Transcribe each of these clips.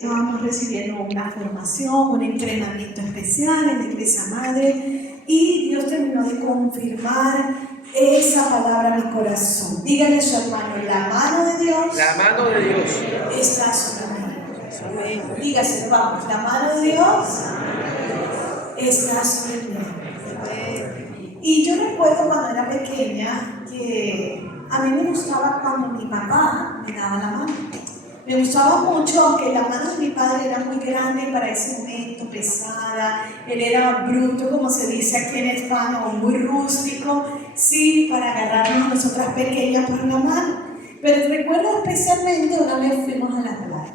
Estábamos recibiendo una formación, un entrenamiento especial en la Iglesia Madre y Dios terminó de confirmar esa palabra en mi corazón. Dígale a su hermano, la mano de Dios, está sobre mí. Dígase, vamos, la mano de Dios está sobre mí. Y yo recuerdo cuando era pequeña que a mí me gustaba cuando mi papá me daba la mano. Me gustaba mucho, aunque la mano de mi padre era muy grande para ese momento, pesada, él era bruto, como se dice aquí en España, o muy rústico, sí, para agarrarnos a nosotras pequeñas por la mano. Pero recuerdo especialmente una vez fuimos a la playa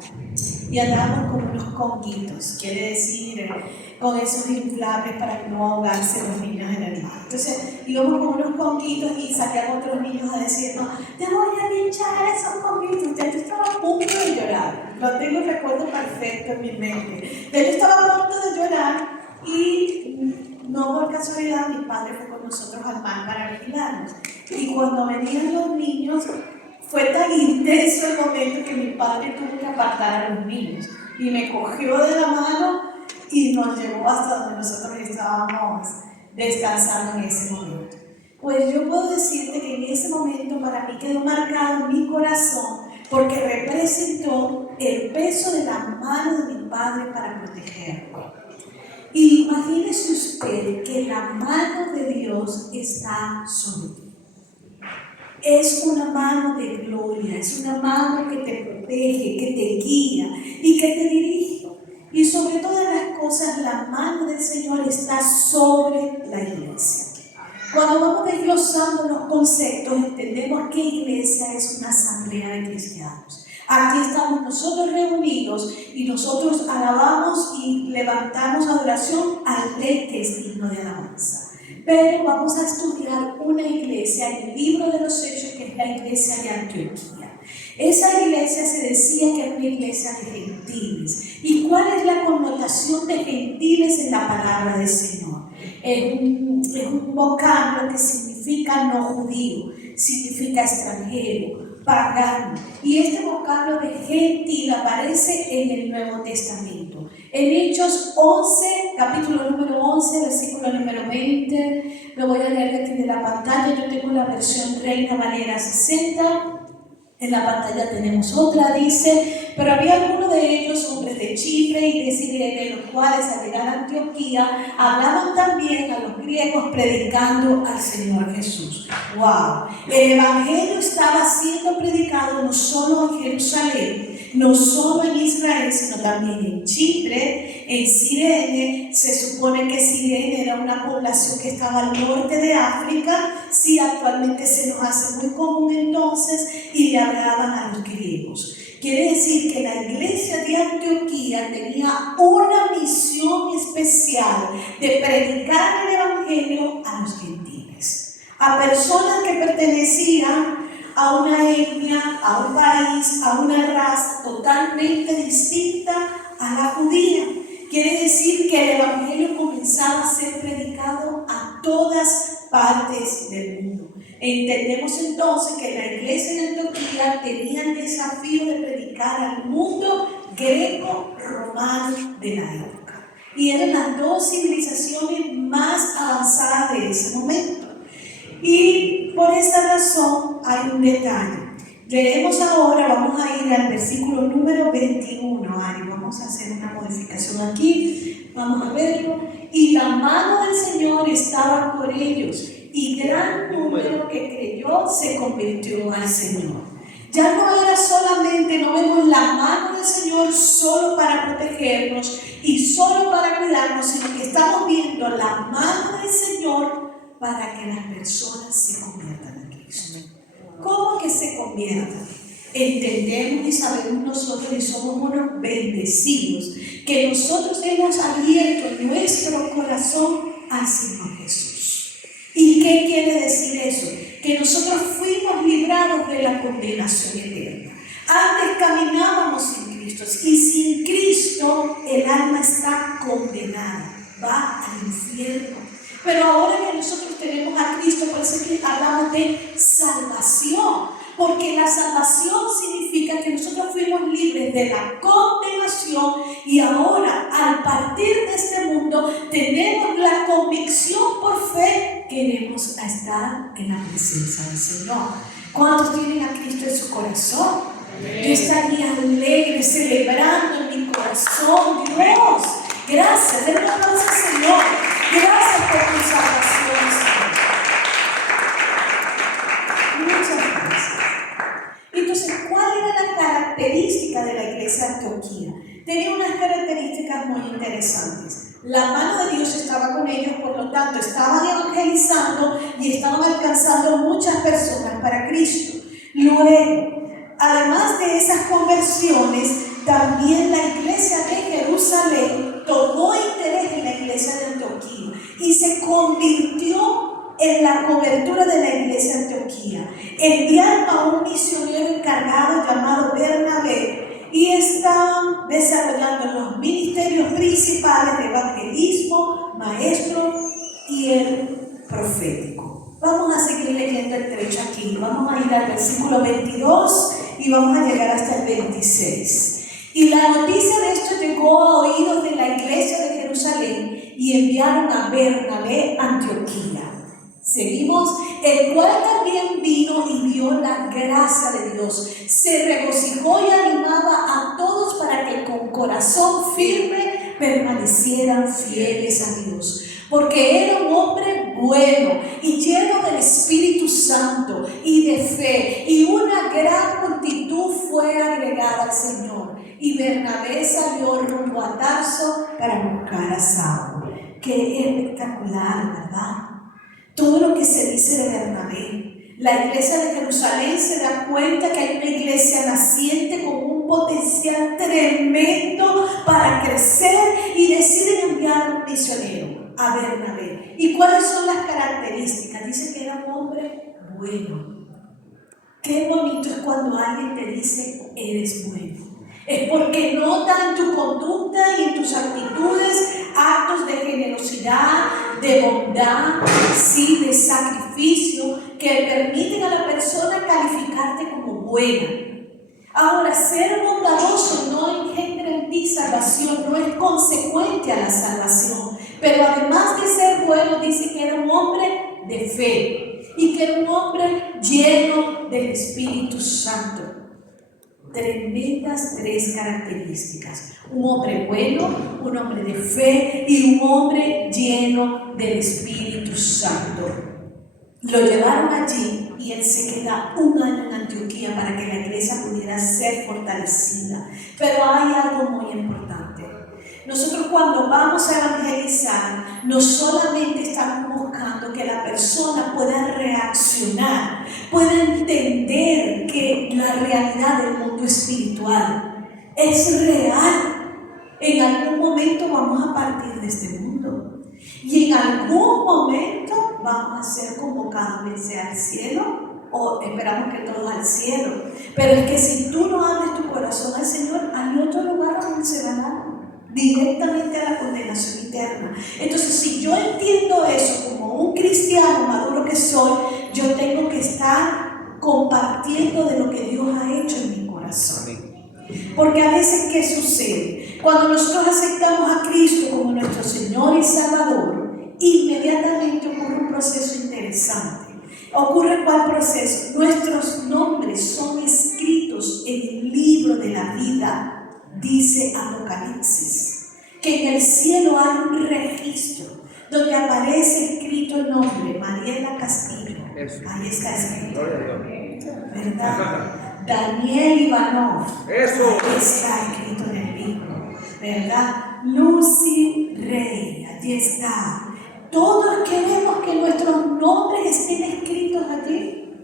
y andábamos con unos conguitos, quiere decir, con esos inflables para no ahogarse los niños en el mar. Entonces íbamos con unos conguitos y salían otros niños a decirnos, te voy a pinchar esos conguitos. Ya yo estaba a punto de llorar, lo tengo un recuerdo perfecto en mi mente. Ya yo estaba a punto de llorar y no por casualidad mi padre fue con nosotros al mar para vigilarnos. Y cuando venían los niños, fue tan intenso el momento que mi padre tuvo que apartar a los niños y me cogió de la mano y nos llevó hasta donde nosotros estábamos descansando en ese momento. Pues yo puedo decirte que en ese momento para mí quedó marcado en mi corazón porque representó el peso de la mano de mi padre para protegerme. Y imagínese usted que la mano de Dios está sobre ti. Es una mano de gloria, es una mano que te protege, que te guía y que te dirige. Y sobre todas las cosas, la mano del Señor está sobre la iglesia. Cuando vamos desglosando los conceptos, entendemos que iglesia es una asamblea de cristianos. Aquí estamos nosotros reunidos y nosotros alabamos y levantamos adoración al Rey que es digno de alabanza. Pero vamos a estudiar una iglesia en el libro de los Hechos, que es la iglesia de Antioquía. Esa iglesia se decía que era una iglesia de gentiles. ¿Y cuál es la connotación de gentiles en la palabra del Señor? Es un vocablo que significa no judío, significa extranjero, pagano. Y este vocablo de gentil aparece en el Nuevo Testamento. En Hechos 11, capítulo número 11, versículo número 20, lo voy a leer aquí de la pantalla. Yo tengo la versión Reina Valera 60. En la pantalla tenemos otra, dice, pero había algunos de ellos, hombres de Chipre y de Cirene, los cuales al llegar a Antioquía hablaban también a los griegos predicando al Señor Jesús. ¡Wow! El Evangelio estaba siendo predicado no solo en Jerusalén, no solo en Israel, sino también en Chipre, en Cirene. Se supone que Cirene era una población que estaba al norte de África. Sí, actualmente se nos hace muy común entonces, y le hablaban a los griegos. Quiere decir que la iglesia de Antioquía tenía una misión especial de predicar el Evangelio a los gentiles, a personas que pertenecían a una etnia, a un país, a una raza totalmente distinta a la judía. Quiere decir que el Evangelio comenzaba a ser predicado a todas partes del mundo. Entendemos entonces que la iglesia de Antioquía tenía el desafío de predicar al mundo greco-romano de la época. Y eran las dos civilizaciones más avanzadas de ese momento. Y por esta razón hay un detalle. Leemos ahora, vamos a ir al versículo número 21, Ari, vamos a hacer una modificación aquí, vamos a verlo. Y la mano del Señor estaba por ellos, y gran número que creyó se convirtió al Señor. Ya no era solamente, no vemos la mano del Señor solo para protegernos y solo para cuidarnos, sino que estamos viendo la mano del Señor para que las personas se conviertan a Cristo. ¿Cómo que se conviertan? Entendemos y sabemos nosotros y somos unos bendecidos que nosotros hemos abierto nuestro corazón al Señor Jesús. ¿Y qué quiere decir eso? Que nosotros fuimos librados de la condenación eterna. Antes caminábamos sin Cristo y sin Cristo el alma está condenada, va al infierno. Pero ahora que nosotros tenemos a Cristo, por eso que hablamos de salvación, porque la salvación significa que nosotros fuimos libres de la condenación y ahora al partir de este mundo tenemos la convicción por fe, queremos estar en la presencia del Señor. ¿Cuántos tienen a Cristo en su corazón? Yo estaría alegre, celebrando en mi corazón. Dios, gracias, denle aplauso al Señor. Gracias por tu salvación, Señor. Muchas gracias. Entonces, ¿cuál era la característica de la iglesia de Antioquía? Tenía unas características muy interesantes. La mano de Dios estaba con ellos, por lo tanto, estaban evangelizando y estaban alcanzando muchas personas para Cristo. Luego, además de esas conversiones, también la iglesia de Jerusalén tomó interés en la iglesia de Antioquía y se convirtió en la cobertura de la iglesia de Antioquía. Enviaron a un misionero encargado llamado Bernabé y estaban desarrollando los ministerios principales de evangelismo, maestro y el profético. Vamos a seguir leyendo el trecho aquí. Vamos a ir al versículo 22 y vamos a llegar hasta el 26. Y la noticia de esto llegó a oídos de la iglesia de Jerusalén y enviaron a Bernabé a Antioquía. Seguimos, el cual también vino y vio la gracia de Dios. Se regocijó y animaba a todos para que con corazón firme permanecieran fieles a Dios. Porque era un hombre bueno y lleno del Espíritu Santo y de fe, y una gran multitud fue agregada al Señor. Y Bernabé salió rumbo a Tarso para buscar a Saulo. Qué espectacular, ¿verdad? Todo lo que se dice de Bernabé. La iglesia de Jerusalén se da cuenta que hay una iglesia naciente con un potencial tremendo para crecer y deciden enviar a un misionero, a Bernabé. ¿Y cuáles son las características? Dice que era un hombre bueno. Qué bonito es cuando alguien te dice, eres bueno. Es porque nota en tu conducta y en tus actitudes actos de generosidad, de bondad, sí, de sacrificio, que permiten a la persona calificarte como buena. Ahora, ser bondadoso no engendra en ti salvación, no es consecuente a la salvación. Pero además de ser bueno, dice que era un hombre de fe y que era un hombre lleno del Espíritu Santo. Tremendas tres características: un hombre bueno, un hombre de fe y un hombre lleno del Espíritu Santo. Lo llevaron allí y él se queda un año en Antioquía para que la iglesia pudiera ser fortalecida. Pero hay algo muy importante. Nosotros cuando vamos a evangelizar, no solamente estamos buscando que la persona pueda reaccionar, pueda entender que la realidad del mundo espiritual es real. En algún momento vamos a partir de este mundo y en algún momento vamos a ser convocados, bien sea al cielo o esperamos que todos al cielo. Pero es que si tú no abres tu corazón al Señor, hay otro lugar donde se van a directamente a la condenación eterna. Entonces, si yo entiendo eso como un cristiano maduro que soy, yo tengo que estar compartiendo de lo que Dios ha hecho en mi corazón. Porque a veces, ¿qué sucede? Cuando nosotros aceptamos a Cristo como nuestro Señor y Salvador, inmediatamente ocurre un proceso interesante. ¿Ocurre cuál proceso? Nuestros nombres son escritos en el libro de la vida. Dice Apocalipsis que en el cielo hay un registro donde aparece escrito el nombre Mariela Castillo. Ahí está escrito, ¿verdad? Daniel Ivanov. Ahí está escrito en el libro, ¿verdad? Lucy Rey, allí está. Todos queremos que nuestros nombres estén escritos allí.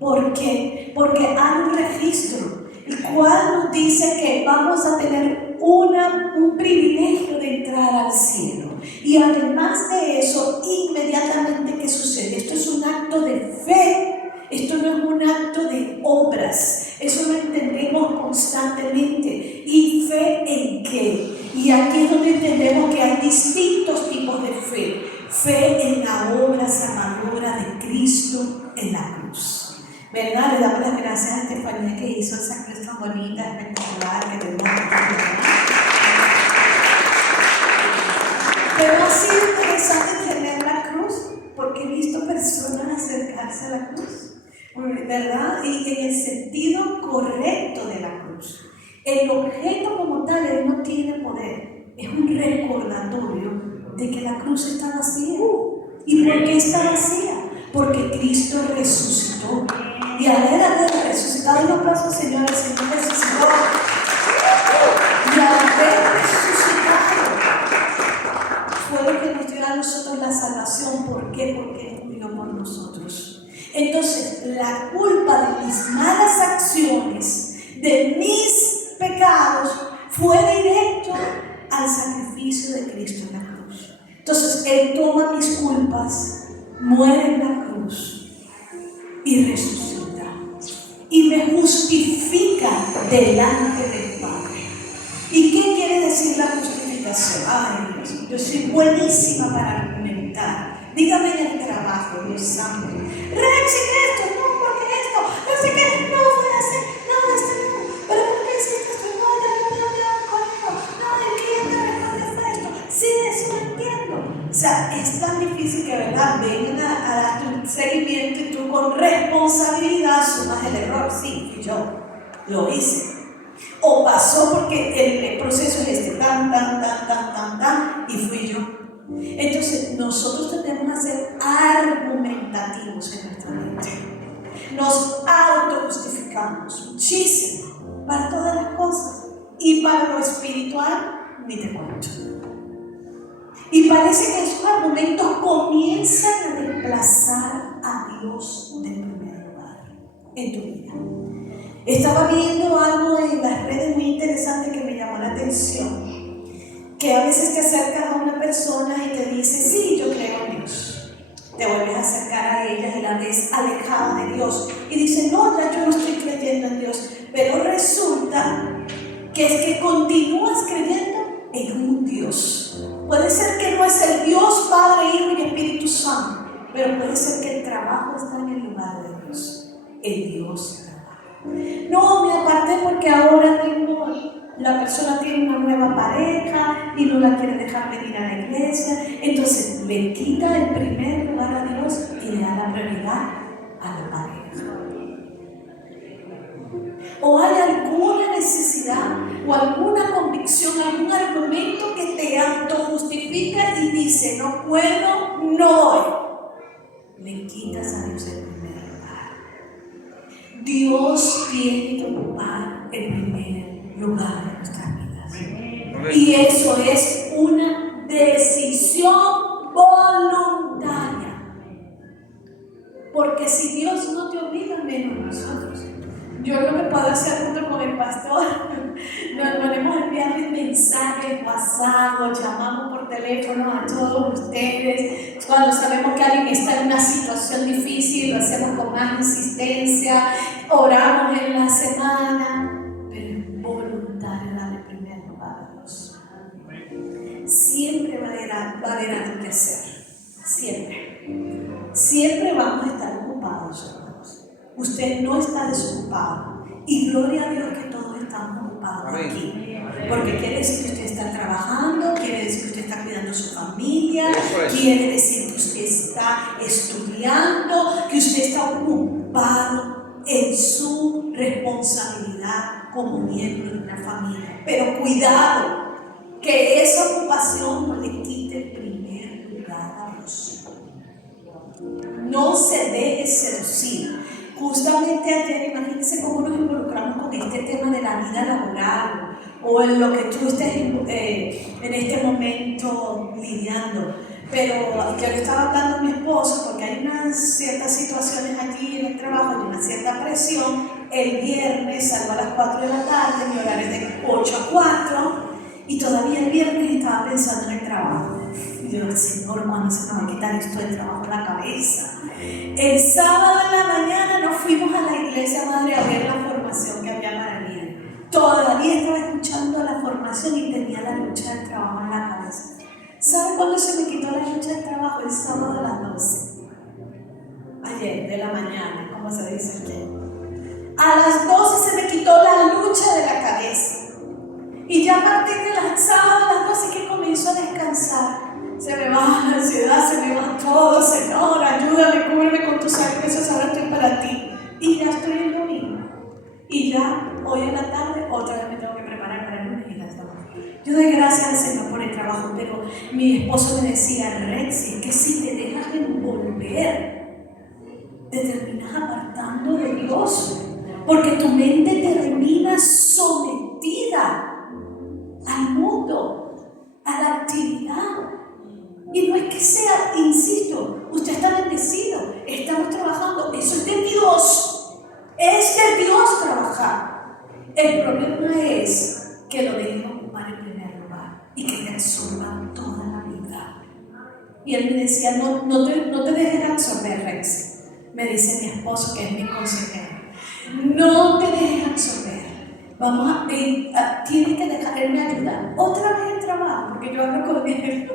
¿Por qué? Porque hay un registro, el cual nos dice que vamos a tener un privilegio de entrar al cielo. Y además de eso, inmediatamente, ¿qué sucede? Esto es un acto de fe, esto no es un acto de obras, eso lo entendemos constantemente. ¿Y fe en qué? Y aquí es donde entendemos que hay distintos tipos de fe. Fe en la obra salvadora de Cristo en la cruz. ¿Verdad? Le damos las gracias a Estefanía que hizo esa cruz tan bonita, espectacular, que tenemos aquí. no tiene poder, es un recordatorio de que la cruz está vacía. ¿Y por qué está vacía? Porque Cristo resucitó. Y al haber resucitado, un aplauso al Señor, el Señor resucitó. Y al haber resucitado, fue lo que nos dio a nosotros la salvación. ¿Por qué? Porque Él murió por nosotros. Entonces, la culpa de mis malas acciones, de mis pecados, fue directo al sacrificio de Cristo en la cruz. Entonces, Él toma mis culpas, muere en la cruz y resucita. Y me justifica delante del Padre. ¿Y qué quiere decir la justificación? Ay, Dios, yo soy buenísima para argumentar. Dígame en el trabajo, Dios santo. Rex, esto, no, porque esto, no sé qué, no voy a hacer, no, esto no. Pero ¿por qué hiciste esto? No, ya no me conmigo. No, el cliente responde esto. Sí, eso lo entiendo. O sea, es tan difícil que, ¿verdad? Vengan a dar tu seguimiento y tú con responsabilidad asumas el error. Sí, fui yo, lo hice. O pasó porque el proceso es este, tan, y fui yo. Entonces, nosotros tendemos a ser argumentativos en nuestra mente. Nos autojustificamos muchísimo para todas las cosas. Y para lo espiritual, ni te cuento. Y parece que esos argumentos comienzan a desplazar a Dios del primer lugar en tu vida. Estaba viendo algo en las redes muy interesante que me llamó la atención, que a veces te acercas a una persona y te dice, sí, yo creo en Dios. Te vuelves a acercar a ella y la ves alejada de Dios. Y dice, no, ya yo no estoy creyendo en Dios. Pero resulta que es que continúas creyendo en un Dios. Puede ser que no es el Dios, Padre, Hijo y Espíritu Santo, pero puede ser que el trabajo está en el lugar de Dios. El Dios trabaja. No, me aparté porque ahora la persona tiene una nueva pareja y no la quiere dejar venir a la iglesia. Entonces le quita el primer lugar a Dios y le da la prioridad a la pareja. O hay alguna necesidad o alguna convicción, algún argumento que te autojustifica y dice, no puedo, no voy. Le quitas a Dios el primer lugar. Dios tiene que ocupar el primer lugar de nuestras vidas. Y eso es una decisión voluntaria. Porque si Dios no te obliga, menos nosotros. Yo lo que puedo hacer junto con el pastor, nos ponemos a enviarles mensajes, WhatsApp, o llamamos por teléfono a todos ustedes. Cuando sabemos que alguien está en una situación difícil, lo hacemos con más insistencia, oramos en la semana, pero es voluntario darle primer lugar a Dios. Siempre va a haber algo que hacer, siempre. Siempre vamos a estar ocupados, hermanos. Usted no está desocupado. Y gloria a Dios que todos estamos ocupados aquí. Porque quiere decir que usted está trabajando, quiere decir que usted está cuidando a su familia, quiere decir que usted está estudiando, que usted está ocupado en su responsabilidad como miembro de una familia. Pero cuidado, que esa ocupación no le quite el primer lugar a Dios. No se deje seducir. Justamente ayer, imagínense cómo nos involucramos con este tema de la vida laboral o en lo que tú estés en este momento lidiando. Pero yo le estaba hablando a mi esposo porque hay unas ciertas situaciones allí en el trabajo, de una cierta presión. El viernes salgo a las 4 de la tarde, mi horario es de 8 a 4 y todavía el viernes estaba pensando en el trabajo. Y yo decía, Señor, ¿cuándo se me va a quitar esto del trabajo de la cabeza? El sábado en la mañana nos fuimos a la iglesia madre a ver la formación que había para mí. Todavía estaba escuchando la formación y tenía la lucha del trabajo en la cabeza. ¿Sabe cuándo se me quitó la lucha del trabajo? El sábado a las 12. Ayer, de la mañana, como se dice aquí. A las 12 se me quitó la lucha de la cabeza. Y ya a partir de las sábado a las 12 que comienzo a descansar. Se me va la ansiedad, se me va todo. Señor, ayúdame, cúbreme con tu sangre, eso ahora estoy para ti. Y ya estoy el domingo. Y ya hoy en la tarde otra vez me tengo que preparar para el lunes y la semana. Yo doy gracias al Señor por el trabajo, pero mi esposo me decía, Rexy, que si te dejas envolver, te terminas apartando de Dios, porque tu mente termina sometida al mundo, a la actividad. Y no es que sea, insisto, usted está bendecido, estamos trabajando, eso es de Dios, es de Dios trabajar. El problema es que lo dejen ocupar en primer lugar y que te absorban toda la vida. Y él me decía, no te dejes absorber, Rex. Me dice mi esposo, que es mi consejero, no te dejes absorber. Tienes que dejarme ayudar. Otra vez el trabajo, porque yo hablo con él.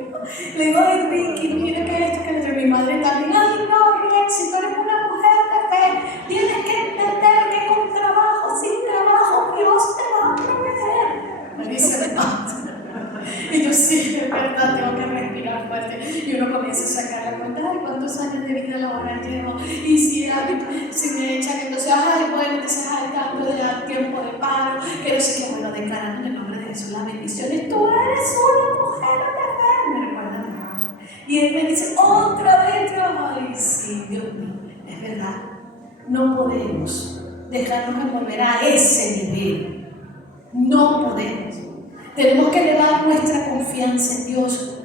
Le digo, ay, Ricky, mira que esto, que entre mi madre también. Ay, no, Rex, si tú eres una mujer de fe, tienes que entender que con trabajo, sin trabajo, Dios te va a proveer. Me dice el padre. Y yo sí, es verdad, tengo que respirar fuerte. Y uno comienza a sacar la cuenta, ay, ¿cuántos años de vida laboral llevo? Y si me echan, entonces, ay, bueno, entonces, ay, tanto de tiempo de paro, que no sé qué, bueno, declarando en el nombre de Jesús las bendiciones. Tú eres una mujer de fe, me recuerda mi mamá. Y él me dice, otra vez trabajo. Ay, sí, Dios mío, es verdad. No podemos dejarnos envolver a ese nivel. No podemos. Tenemos que elevar nuestra confianza en Dios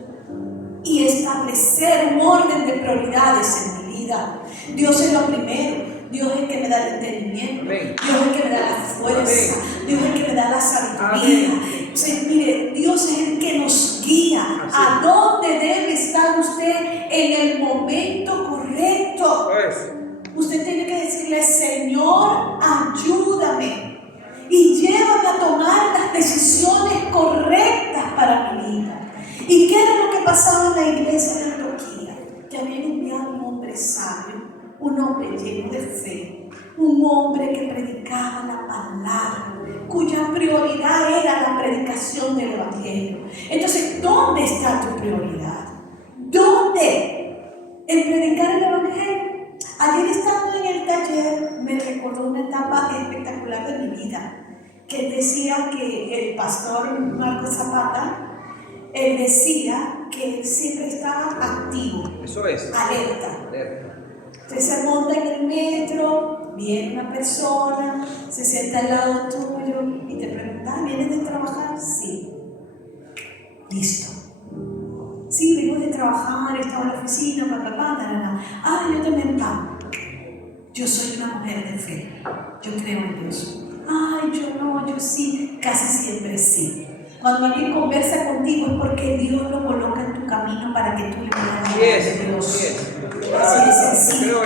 y establecer un orden de prioridades en mi vida. Dios es lo primero. Dios es el que me da el entendimiento. Amén. Dios es el que me da la fuerza. Amén. Dios es el que me da la sabiduría. Entonces, mire, Dios es el que nos guía. Así. ¿A dónde debe estar usted en el momento correcto? Usted tiene que decirle, Señor, ayúdame. Y llévame a tomar las decisiones correctas para mi vida. ¿Y qué era lo que pasaba en la iglesia de Antioquía? Que habían enviado un hombre sabio, un hombre lleno de fe, un hombre que predicaba la palabra, cuya prioridad era la predicación del evangelio. Entonces, ¿dónde está tu prioridad? ¿Dónde? En predicar el evangelio. Ayer estando en el taller me recordó una etapa espectacular de mi vida, que decía que el pastor Marco Zapata, él decía que él siempre estaba activo. Eso es. Alerta. Usted se monta en el metro, viene una persona, se sienta al lado tuyo y te pregunta, ¿vienes de trabajar? Sí. Listo. Sí, vengo de trabajar, estaba en la oficina, Ah, yo también, yo soy una mujer de fe, yo creo en Dios. Ay, yo no, yo sí, casi siempre sí. Cuando alguien conversa contigo es porque Dios lo coloca en tu camino para que tú le puedas hablar de Dios. Así es sencillo.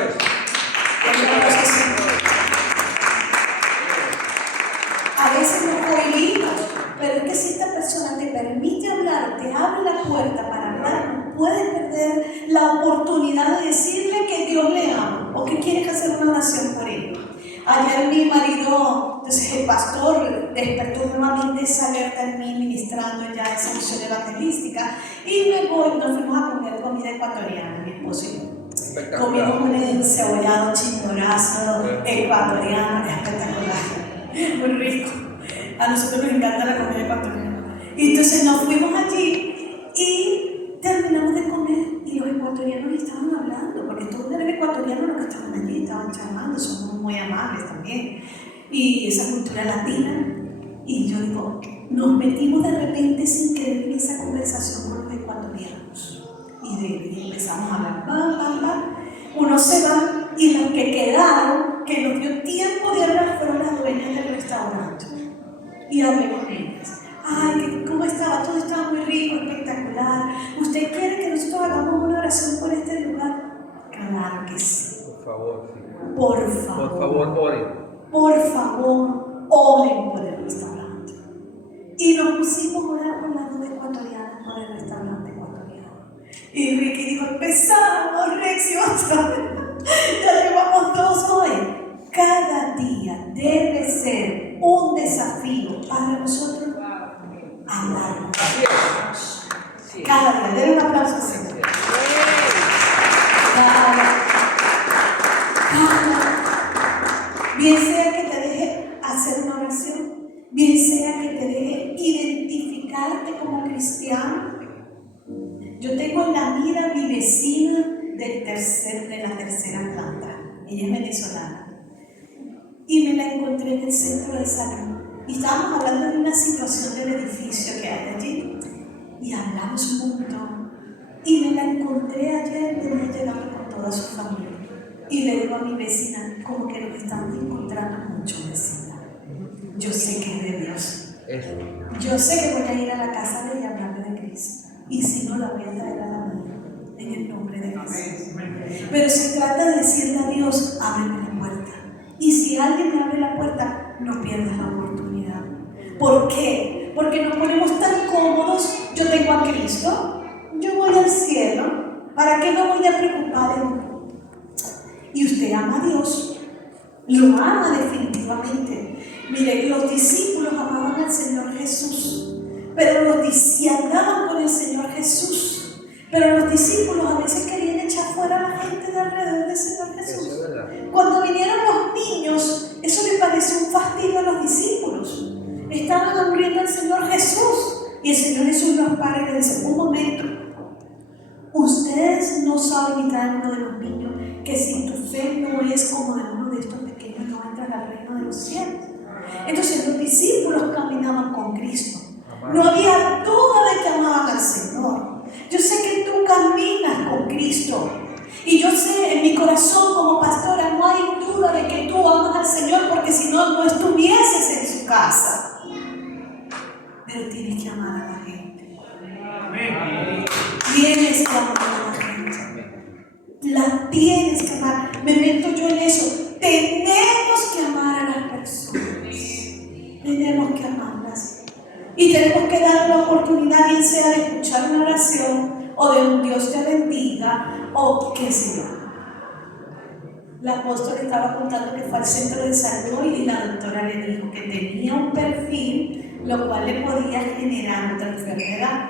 A veces nos cohibimos, pero es que si esta persona te permite hablar, te abre la puerta para hablar, no puedes perder la oportunidad de decirle que Dios le ama o que quieres hacer una oración por él. Ayer mi marido, entonces el pastor despertó nuevamente esa alerta en mí ministrando ya esa misión evangelística y nos fuimos a comer comida ecuatoriana, mi esposo y yo. Comimos un encebollado chimborazo ecuatoriano, espectacular, muy rico. A nosotros nos encanta la comida ecuatoriana. Y entonces nos fuimos allí y terminamos de comer y los ecuatorianos estaban hablando, porque todos eran ecuatorianos los que estaban allí, estaban charlando, somos muy amables también. Y esa cultura latina. Y yo digo, nos metimos de repente sin querer en esa conversación con los ecuatorianos. Y empezamos a hablar, unos se van y los que quedaron, que nos dio tiempo de hablar, fueron las dueñas del restaurante. Y hablé con ellas. Ay, ¿cómo estaba? Todo estaba muy rico, espectacular. ¿Usted quiere que nosotros hagamos una oración por este lugar? Claro que sí. Por favor, sí. Por favor. Por favor, oren. Por favor, oren por el restaurante. Y nos pusimos a orar con las dos ecuatorianas por el restaurante ecuatoriano. Y Ricky dijo, empezamos, Rex, y otra vez. Ya llevamos 2 hoy. Cada día debe ser un desafío para nosotros hablar con Dios. Cada día, denle un aplauso al Señor. Bien sea que te deje hacer una oración, bien sea que te deje identificarte la tercera planta. Ella es venezolana. Y me la encontré en el centro del salón. Y estábamos hablando de una situación del edificio que hay allí. Y hablamos un montón. Y me la encontré ayer, venía llegando con toda su familia. Y le digo a mi vecina, como que nos estamos encontrando mucho, vecina. Yo sé que es de Dios. Yo sé que voy a ir a la casa de ella a hablarle de Cristo. Y si no, la voy a traer a la mía. En el nombre de Jesús. Pero se trata de decirle a Dios, ábreme la puerta. Y si alguien me abre la puerta, no pierdas la oportunidad. ¿Por qué? Porque nos ponemos tan cómodos. Yo tengo a Cristo, yo voy al cielo. ¿Para qué me voy a preocupar? Y usted ama a Dios, lo ama definitivamente. Mire, los discípulos amaban al Señor Jesús, pero andaban con el Señor Jesús. Pero los discípulos a veces querían echar fuera a la gente de alrededor del Señor Jesús. Cuando vinieron los niños, eso les pareció un fastidio a los discípulos. Estaban aburriendo al Señor Jesús. Y el Señor Jesús los para y les dice, un momento, ustedes no saben imitar a uno de los niños, que si tu fe no es como de uno de estos pequeños, no entras al reino de los cielos. Entonces los discípulos caminaban con Cristo. No había duda de que amaban al Señor. Yo sé que tú caminas con Cristo. Y yo sé en mi corazón como pastora, no hay duda de que tú amas al Señor, porque si no, no estuvieses en su casa. Pero tienes que amar a la gente. Tienes que amar a la gente. La tienes que amar. Me meto yo en eso. Tenemos que amar a las personas. Tenemos que amarlas. Y tenemos que dar la oportunidad, bien sea de escuchar una oración o de un Dios te bendiga o qué sé yo. La apóstola estaba contando que fue al centro de salud y la doctora le dijo que tenía un perfil, lo cual le podía generar otra enfermedad.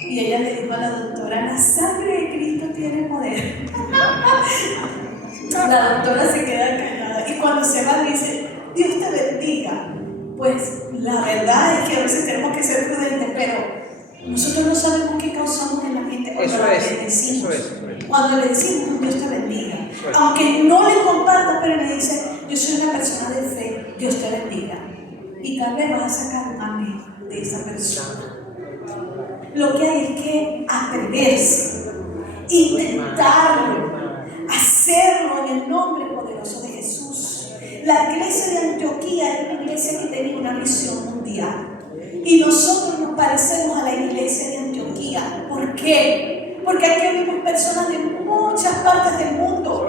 Y ella le dijo a la doctora, la sangre de Cristo tiene poder. La doctora se queda callada y cuando se va dice, Dios te bendiga. Pues la verdad es que a veces tenemos que ser prudentes, pero nosotros no sabemos qué causamos en la gente cuando le decimos. Cuando le decimos, Dios te bendiga. Aunque no le comparta, pero le dice, yo soy una persona de fe, Dios te bendiga. Y tal vez vas a sacar un amén de esa persona. Lo que hay es que atreverse, intentarlo, hacerlo en el nombre poderoso de Jesús. La iglesia de Antioquía era una iglesia que tenía una misión mundial. Y nosotros nos parecemos a la iglesia de Antioquía. ¿Por qué? Porque aquí vemos personas de muchas partes del mundo.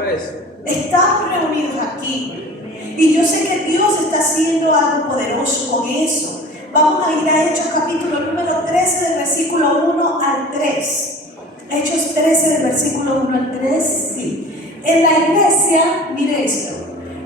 Estamos reunidos aquí. Y yo sé que Dios está haciendo algo poderoso con eso. Vamos a ir a Hechos capítulo número 13 del versículo 1 al 3. Hechos 13 del versículo 1 al 3, sí. En la iglesia, mire esto,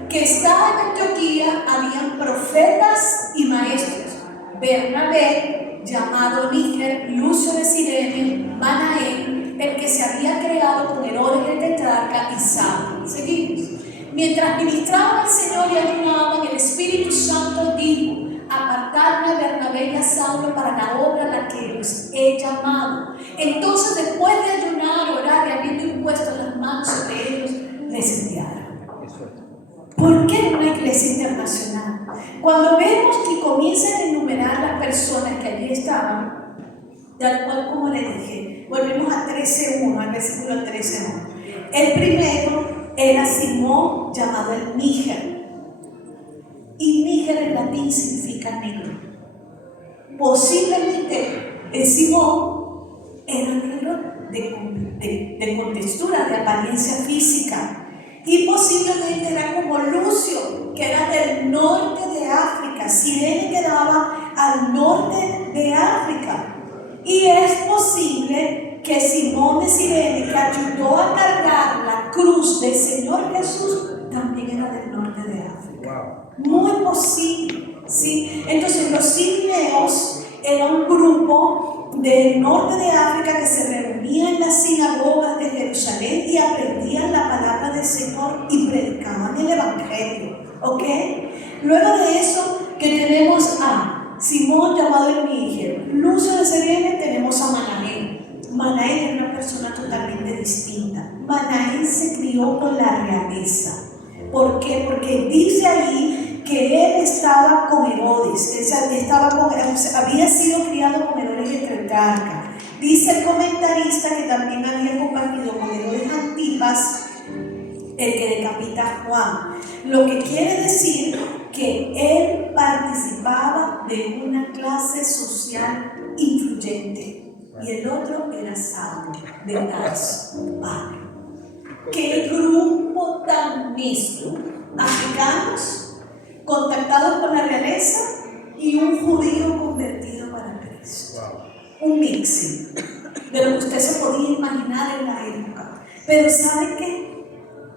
que estaba en Antioquía, habían profetas y maestros. Bernabé, llamado Níger, Lucio de Cirene, Manaén, el que se había creado con Herodes el tetrarca, y Saulo. Seguimos. Mientras ministraban al Señor y ayunaban, el Espíritu Santo dijo, apartarme a Bernabé y a Saulo para la obra a la que los he llamado. Entonces, después de ayunar, orar y habiendo impuesto las manos sobre ellos, les enviaron. ¿Por qué una iglesia internacional? Cuando vemos que comienzan a enumerar las personas que allí estaban, tal cual como le dije, volvemos a 13.1, al versículo 13.1. El primero era Simón, llamado el Níger. Y Níger en latín significa negro. Posiblemente el Simón era negro de contextura, de apariencia física. Y posiblemente era como Lucio, que era del norte de África. Cirene quedaba al norte de África. Y es posible que Simón de Cirene, que ayudó a cargar la cruz del Señor Jesús, también era del norte de África. Muy posible, ¿sí? Entonces los cireneos eran un grupo del norte de África que se reunía en las sinagogas de Jerusalén y aprendían la palabra del Señor y predicaban el Evangelio, ¿ok? Luego de eso, que tenemos a Simón, llamado el Níger, Lucio de Cirene, tenemos a Manaén. Manaén era una persona totalmente distinta. Manaén se crió compartió con la realeza. ¿Por qué? Porque dice ahí que él estaba con Herodes, había sido criado con Herodes el tetrarca. Dice el comentarista que también había compartido con Herodes Antipas, el que decapita a Juan. Lo que quiere decir que él participaba de una clase social influyente y el otro era Saulo de Tarso, Pablo. ¿Qué grupo tan mixto? Africanos contactados con la realeza y un judío convertido para Cristo. Un mixing de lo que usted se podía imaginar en la época. Pero ¿sabe qué?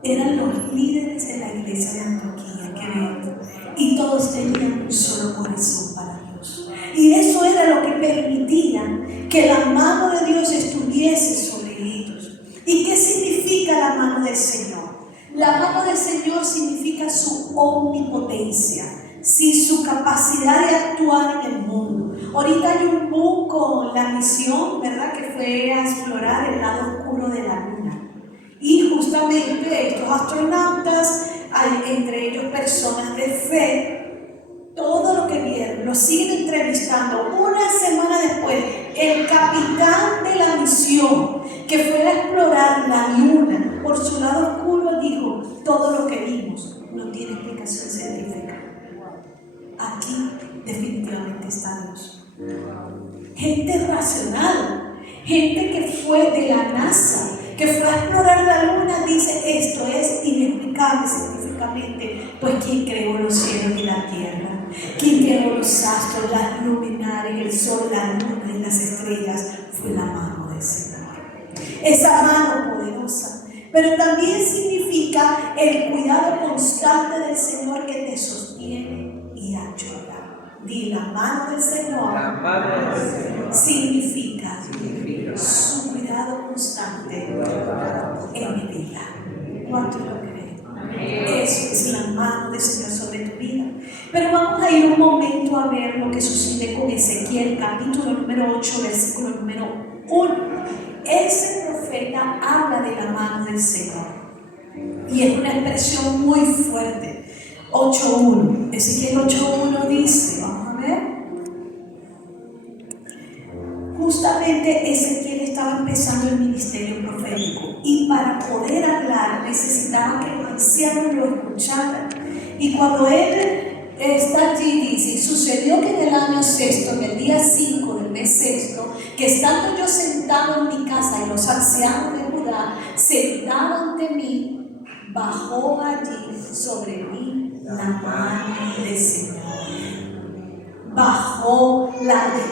Eran los líderes de la iglesia de Antioquía que ven, y todos tenían un solo corazón para Dios. Y eso era lo que permitía que la mano de Dios estuviese sobre ellos. ¿Y qué significa la mano del Señor? La mano del Señor significa su omnipotencia, sí, su capacidad de actuar en el mundo. Ahorita hay un boom con la misión, ¿verdad?, que fue a explorar el lado oscuro de la luna. Y justamente estos astronautas, entre ellos personas de fe, todo lo que vieron, lo siguen entrevistando. Una semana después, el capitán de la misión, que fue a explorar la luna por su lado oscuro, dijo: todo lo que vimos no tiene explicación científica. Aquí definitivamente está Dios. Gente racional, gente que fue de la NASA, que fue a explorar la luna, dice: esto es inexplicable científicamente. Pues ¿quién creó los cielos y la tierra? ¿Quién creó los astros, las luminarias, el sol, la luna y las estrellas? Fue la mano del Señor. Esa mano poderosa. Pero también significa el cuidado constante del Señor que te sostiene y ayuda. Di: la mano del Señor. La mano del Señor significa su cuidado constante en mi vida. ¿Cuánto lo creen? Eso es la mano del Señor sobre tu vida. Pero vamos a ir un momento a ver lo que sucede con Ezequiel, capítulo número 8, versículo número 1. Ese profeta habla de la mano del Señor y es una expresión muy fuerte. 8.1, Ezequiel 8.1 dice, vamos a ver. Justamente Ezequiel estaba empezando el ministerio profético y para poder hablar necesitaba que los ancianos lo escucharan. Y cuando él está allí, dice: y sucedió que en el año sexto, en el día 5 del mes sexto, que estando yo sentado en mi casa y los ancianos de Judá sentados ante mí, bajó allí sobre mí la mano del Señor. Bajó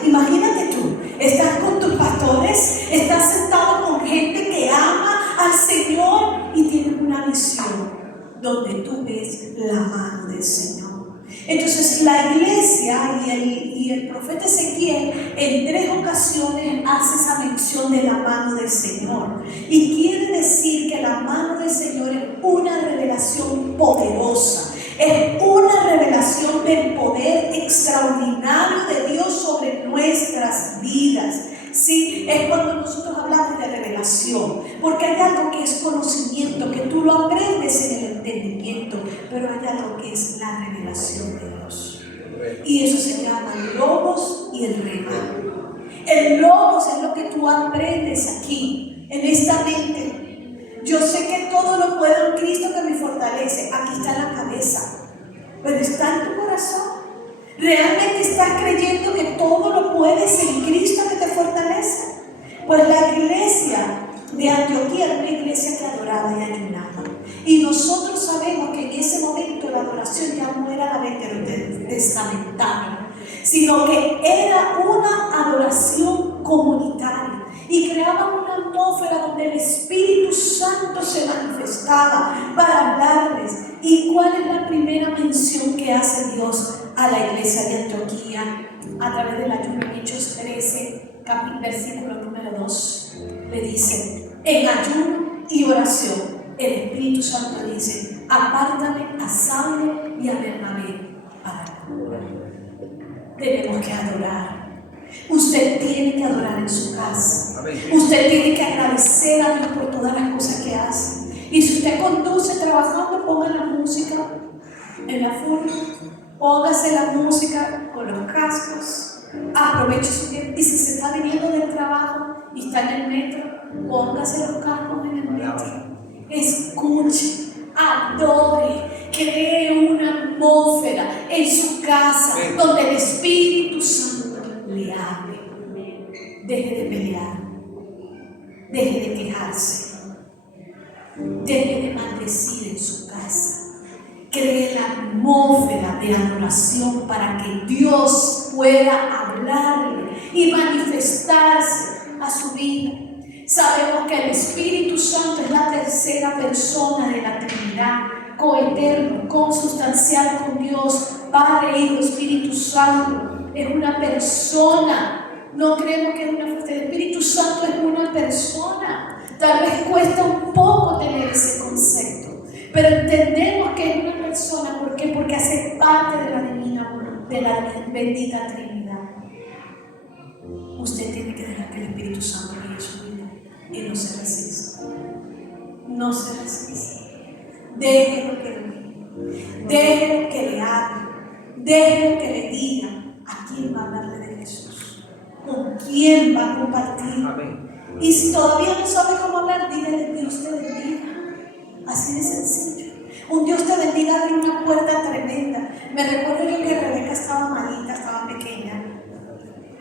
imagínate tú, estás con tus pastores, estás sentado con gente que ama al Señor y tienes una visión donde tú ves la mano del Señor. Entonces la iglesia y el profeta Ezequiel en 3 ocasiones hace esa mención de la mano del Señor, y quiere decir que la mano del Señor es una revelación poderosa. Es una revelación del poder extraordinario de Dios sobre nuestras vidas. Sí, es cuando nosotros hablamos de revelación, porque hay algo que es conocimiento, que tú lo aprendes en el entendimiento, pero hay algo que es la revelación de Dios. Y eso se llama el logos y el rema. El logos es lo que tú aprendes aquí, en esta mente. Yo sé que todo lo puedo en Cristo que me fortalece. Aquí está en la cabeza, pero está en tu corazón. ¿Realmente estás creyendo que todo lo puedes en Cristo que te fortalece? Pues la iglesia de Antioquía era una iglesia que adoraba y ayunaba. Y nosotros sabemos que en ese momento la adoración ya no era la veterotestamentaria, sino que era una adoración comunitaria. Y creaban una atmósfera donde el Espíritu Santo se manifestaba para hablarles. ¿Y cuál es la primera mención que hace Dios a la iglesia de Antioquía? A través del ayuno en Hechos 13, versículo número 2, le dice: en ayuno y oración, el Espíritu Santo dice: apártame a Saulo y a Bernabé para mí. Tenemos que adorar. Usted tiene que adorar en su casa. Usted tiene que agradecer a Dios por todas las cosas que hace. Y si usted conduce trabajando, ponga la música en la furgo, póngase la música con los cascos, aproveche su tiempo. Y si se está viniendo del trabajo y está en el metro, póngase los cascos en el metro. Escuche, adore, cree una atmósfera en su casa donde el Espíritu Santo le hable. Deje de pelear, deje de quejarse, deje de maldecir en su casa. Cree la atmósfera de adoración para que Dios pueda hablarle y manifestarse a su vida. Sabemos que el Espíritu Santo es la tercera persona de la Trinidad, coeterno, consustancial con Dios, Padre, Hijo, Espíritu Santo. Es una persona. No creemos que es una fuerza. El Espíritu Santo es una persona. Tal vez cuesta un poco tener ese concepto, pero entendemos que es una persona. ¿Por qué? Porque hace parte de la divina, de la bendita Trinidad. Usted tiene que dejar que el Espíritu Santo guíe su vida y no se resista. No se resista. Déjelo que le diga, déjelo que le hable, déjelo que le diga a quién va a hablarle de Jesús, con quién va a compartir. Amén. Y si todavía no sabe cómo hablar, dígale Dios te bendiga. Así de sencillo. Un Dios te bendiga abre una puerta tremenda. Me recuerdo yo que Rebeca estaba malita, estaba pequeña.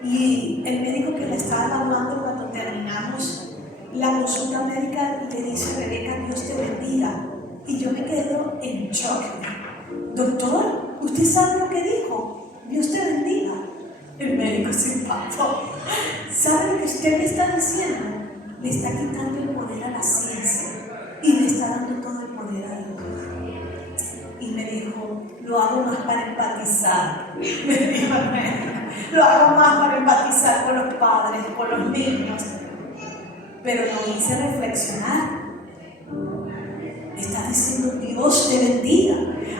Y el médico que la estaba evaluando cuando terminamos la consulta médica le dice: Rebeca, Dios te bendiga. Y yo me quedo en shock. Doctor, ¿usted sabe lo que dijo? Dios te bendiga. El médico se impactó. ¿Sabe lo que usted me está diciendo? Le está quitando el poder a la ciencia y le está dando todo el poder a Dios. Y me dijo: lo hago más para empatizar. Me dijo: lo hago más para empatizar con los padres, con los niños. Pero lo hice reflexionar. Está diciendo: Dios te bendiga.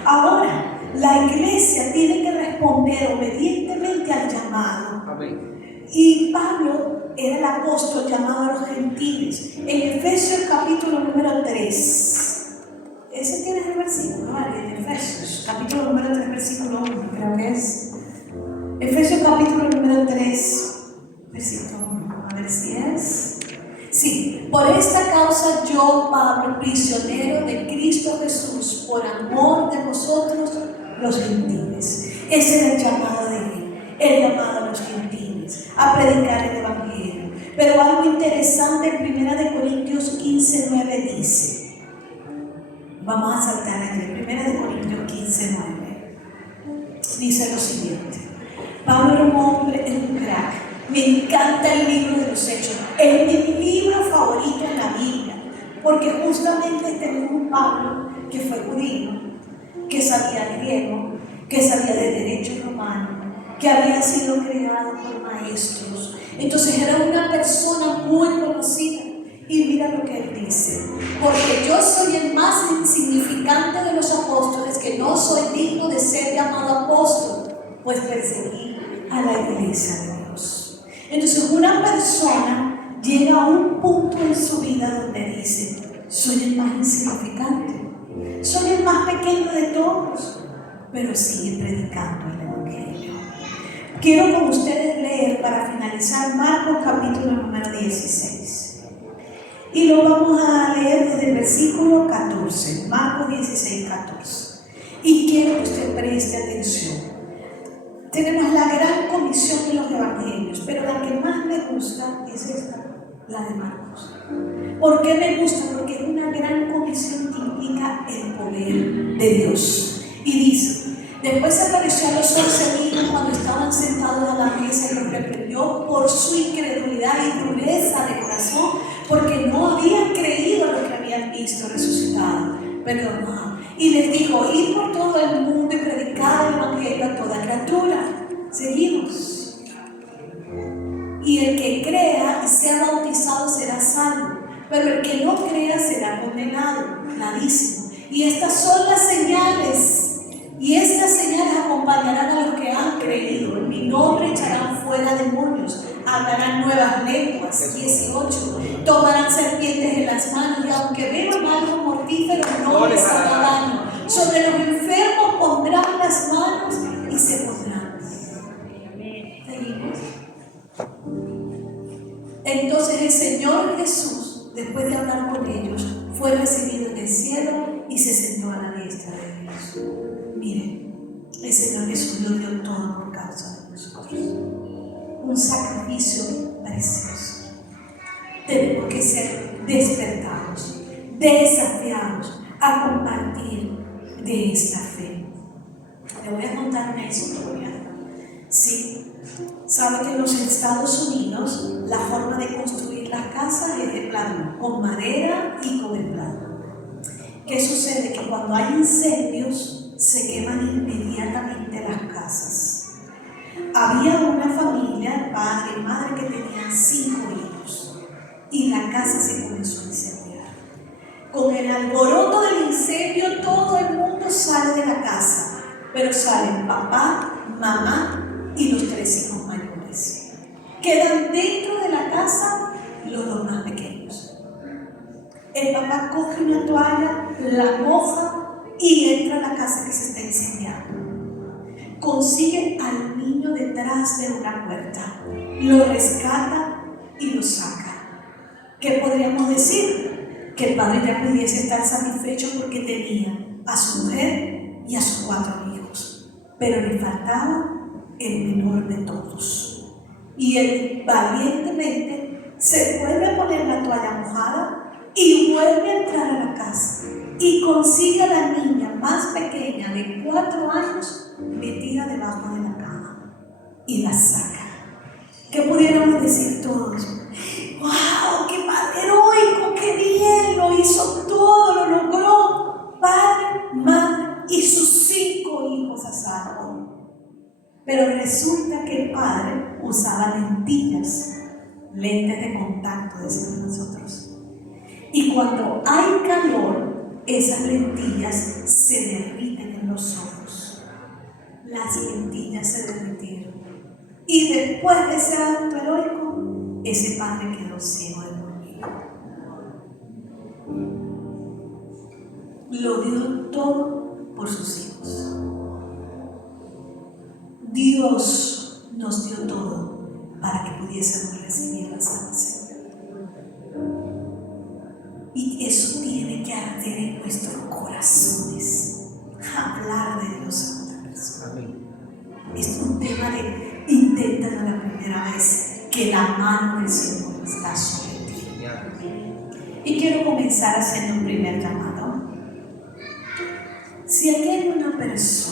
Ahora, la iglesia tiene que responder obedientemente al llamado. Amén. Y Pablo era el apóstol llamado a los gentiles. En Efesios capítulo número 3. Ese tiene el versículo, ¿vale? En Efesios capítulo número 3, versículo 1, creo que es. Efesios capítulo número 3, versículo 1. A ver si es. Sí, por esta causa yo, Pablo, prisionero de Cristo Jesús, por amor de vosotros los gentiles. Ese era el llamado de él, el llamado a los gentiles, a predicar el evangelio. Pero algo interesante en 1 Corintios 15:9 dice, vamos a saltar aquí, 1 Corintios 15:9, dice lo siguiente: Pablo era un hombre, es un crack. Me encanta el libro de los Hechos. Es mi libro favorito en la Biblia, porque justamente tenemos un Pablo que fue judío, que sabía griego, que sabía de derecho romano, que había sido creado por maestros. Entonces era una persona muy conocida. Y mira lo que él dice: porque yo soy el más insignificante de los apóstoles, que no soy digno de ser llamado apóstol, pues perseguí a la iglesia de Dios. Entonces una persona llega a un punto en su vida donde dice: soy el más insignificante, soy el más pequeño de todos, pero sigue predicando el evangelio. Quiero con ustedes leer, para finalizar, Marcos capítulo número 16. Y lo vamos a leer desde el versículo 14, Marcos 16, 14. Y quiero que usted preste atención. Tenemos la gran comisión de los evangelios, pero la que más me gusta es esta, la de Marcos. ¿Por qué me gusta? Porque es una gran comisión que implica el poder de Dios. Y dice: después se apareció a los 11 niños cuando estaban sentados a la mesa y los reprendió por su incredulidad y dureza de corazón, porque no habían creído lo que habían visto resucitado. Perdón. Y les dijo: id por todo el mundo y predicad el evangelio a toda criatura. Seguimos. Y el que crea y sea bautizado será salvo, pero el que no crea será condenado. Clarísimo. Y estas son las señales. Y estas señales acompañarán a los que han creído. En mi nombre echarán fuera demonios, hablarán nuevas lenguas. 18. Tomarán serpientes en las manos y aunque beban algo mortífero no les hará daño. Sobre los enfermos pondrán las manos y se pondrán. ¿Seguimos? Entonces el Señor Jesús, después de hablar con ellos, fue recibido en el cielo y se sentó a la diestra de Dios. Miren, el Señor Jesús lo dio todo por causa de nosotros. Un sacrificio precioso. Tenemos que ser despertados, desafiados a compartir de esta fe. Le voy a contar una historia. Sí, sabe que en los Estados Unidos la forma de construir las casas es de plano, con madera y con el plano. ¿Qué sucede? Que cuando hay incendios se queman inmediatamente las casas. Había una familia, padre y madre, que tenían 5 hijos y la casa se comenzó a incendiar. Con el alboroto del incendio todo el mundo sale de la casa, pero salen papá, mamá y los 3 hijos mayores. Quedan dentro de la casa los 2 más pequeños. El papá coge una toalla, la moja y entra a la casa que se está incendiando. Consigue al niño detrás de una puerta, lo rescata y lo saca. ¿Qué podríamos decir? Que el padre ya pudiese estar satisfecho porque tenía a su mujer y a sus 4 hijos, pero le faltaba el menor de todos. Y él valientemente se vuelve a poner la toalla mojada y vuelve a entrar a la casa y consigue a la niña más pequeña de 4 años metida debajo de la cama y la saca. ¿Qué pudiéramos decir todos? ¡Wow! ¡Qué padre heroico! ¡Qué bien! Lo hizo todo, lo logró. Padre, madre y sus 5 hijos a salvo. Pero resulta que el padre usaba lentillas, lentes de contacto, decimos nosotros. Y cuando hay calor, esas lentillas se derriten en los ojos. Las lentillas se derritieron. Y después de ese acto heroico, ese padre quedó ciego de por vida. Lo dio todo por sus hijos. Dios nos dio todo para que pudiésemos recibir la salvación. Y eso tiene que arder en nuestros corazones. Hablar de Dios a otra persona. Es un tema de inténtalo la primera vez, que la mano del Señor está sobre ti. Y quiero comenzar haciendo un primer llamado. Si aquí hay una persona